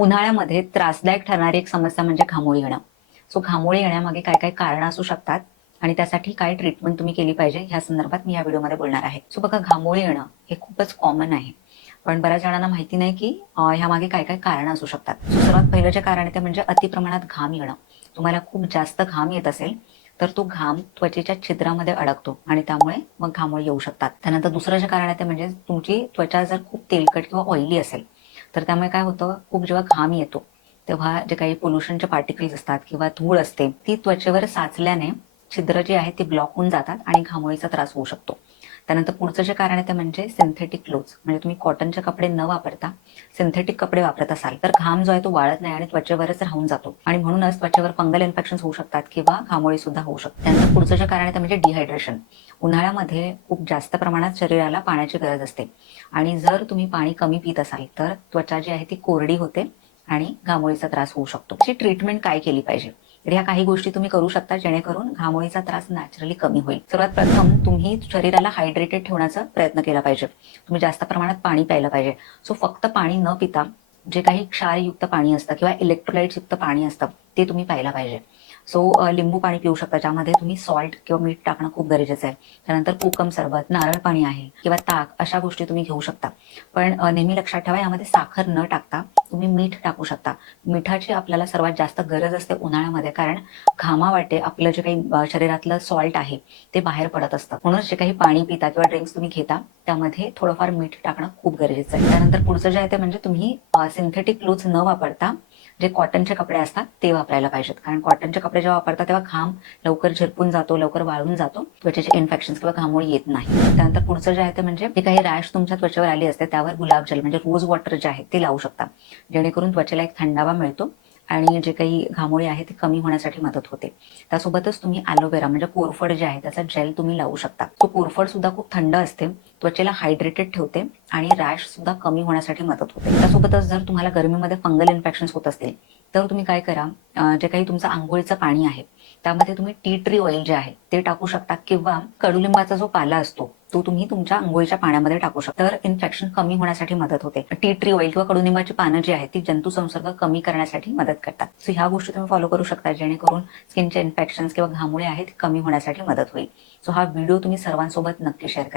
उन्हाळ्यामध्ये त्रासदायक ठरणारी एक समस्या म्हणजे घामोळी येणं. सो घामोळी येण्यामागे काय काय कारणं असू शकतात आणि त्यासाठी काय ट्रीटमेंट तुम्ही केली पाहिजे ह्या संदर्भात मी या व्हिडिओमध्ये बोलणार आहे. सो बघा, घामोळी येणं हे खूपच कॉमन आहे, पण बऱ्याच जणांना माहिती नाही की ह्यामागे काय काय कारणं असू शकतात. सो सर्वात पहिलं जे कारण आहे ते म्हणजे अतिप्रमाणात घाम येणं. तुम्हाला खूप जास्त घाम येत असेल तर तो घाम त्वचेच्या छिद्रामध्ये अडकतो आणि त्यामुळे मग घामोळी येऊ शकतात. त्यानंतर दुसरं जे कारण आहे ते म्हणजे तुमची त्वचा जर खूप तेलकट किंवा ऑइली असेल तर त्यामुळे काय होतं, खूप जेव्हा घाम येतो तेव्हा जे काही पोल्युशनचे पार्टिकल्स असतात किंवा धूळ असते ती त्वचेवर साचल्याने छिद्र जी आहे ती ब्लॉक होऊन जातात आणि घामोळीचा त्रास होऊ शकतो. त्यानंतर पुढचं जे कारण आहे ते म्हणजे सिंथेटिक क्लोथ्स. म्हणजे तुम्ही कॉटनचे कपडे न वापरता सिंथेटिक कपडे वापरत असाल तर घाम जो आहे तो वाळत नाही आणि त्वचेवरच राहून जातो आणि म्हणूनच त्वचेवर फंगल इन्फेक्शन होऊ शकतात किंवा घामोळी सुद्धा होऊ शकते. त्यानंतर पुढचं जे कारण आहे ते म्हणजे डिहायड्रेशन. उन्हाळ्यामध्ये खूप जास्त प्रमाणात शरीराला पाण्याची गरज असते आणि जर तुम्ही पाणी कमी पित असाल तर त्वचा जी आहे ती कोरडी होते आणि घामोळीचा त्रास होऊ शकतो. अशी ट्रीटमेंट काय केली पाहिजे? तर ह्या काही गोष्टी तुम्ही करू शकता जेणेकरून घामोळीचा त्रास नॅचरली कमी होईल. सर्वात प्रथम तुम्ही शरीराला हायड्रेटेड ठेवण्याचा प्रयत्न केला पाहिजे. तुम्ही जास्त प्रमाणात पाणी प्यायलं पाहिजे. सो फक्त पाणी न पिता जे काही क्षारयुक्त पाणी असतं किंवा इलेक्ट्रोलाइट्स युक्त पाणी असतं ते तुम्ही प्यायला पाहिजे. सो लिंबू पाणी पिऊ शकता, ज्यामध्ये तुम्ही सॉल्ट किंवा मीठ टाकणं खूप गरजेचं आहे. त्यानंतर कोकम सरबत, नारळ पाणी आहे किंवा ताक, अशा गोष्टी तुम्ही घेऊ शकता. पण नेहमी लक्षात ठेवा, यामध्ये साखर न टाकता तुम्ही मीठ टाकू शकता. मिठाची आपल्याला सर्वात जास्त गरज असते उन्हाळ्यामध्ये, कारण घामावाटे आपलं जे काही शरीरातलं सॉल्ट आहे ते बाहेर पडत असतं. म्हणून जे काही पाणी पिता किंवा ड्रिंक्स तुम्ही घेता त्यामध्ये थोडंफार मीठ टाकणं खूप गरजेचं आहे. त्यानंतर पुढचं जे आहे ते म्हणजे तुम्ही सिंथेटिक क्लोथ्स न वापरता जे कॉटनचे कपडे असतात ते वापरायला पाहिजेत. कारण कॉटनचे कपडे जेव्हा वापरतात तेव्हा घाम लवकर झिरपून जातो, लवकर वाळून जातो, त्वचेचे इन्फेक्शन किंवा घामोळी येत नाही. त्यानंतर पुढचं जे आहे ते म्हणजे जे काही रॅश तुमच्या त्वचेवर आली असते त्यावर गुलाब जल म्हणजे रोज वॉटर जे आहे ते लावू शकता, जेणेकरून त्वचेला एक थंडावा मिळतो आणि जे काही घामोळी आहे ती कमी होण्यासाठी मदत होते. त्यासोबतच तुम्ही ॲलोवेरा म्हणजे कोरफड जे आहे त्याचा जेल तुम्ही लावू शकता. तो कोरफड सुद्धा खूप थंड असते, त्वचेला हायड्रेटेड ठेवते आणि रॅश सुद्धा कमी होण्यासाठी मदत होते. त्यासोबतच जर तुम्हाला गरमीमध्ये फंगल इन्फेक्शन होत असतील तर तुम्ही काय करा, जे काही तुमचं आंघोळीचं पाणी आहे त्यामध्ये तुम्ही टी ट्री ऑइल जे आहे ते टाकू शकता किंवा कडुलिंबाचा जो पाला असतो तो तुम्ही तुमच्या अंघोळीच्या पाण्यामध्ये टाकू शकता. तर इन्फेक्शन कमी होण्यासाठी मदत होते. टी ट्री ऑइल किंवा कडुनिंबाची पानं जी आहेत ती जंतू संसर्ग कमी करण्यासाठी मदत करतात. सो ह्या गोष्टी तुम्ही फॉलो करू शकता जेणेकरून स्किनचे इन्फेक्शन किंवा घामोळे आहेत कमी होण्यासाठी मदत होईल. सो हा व्हिडिओ तुम्ही सर्वांसोबत नक्की शेअर करा.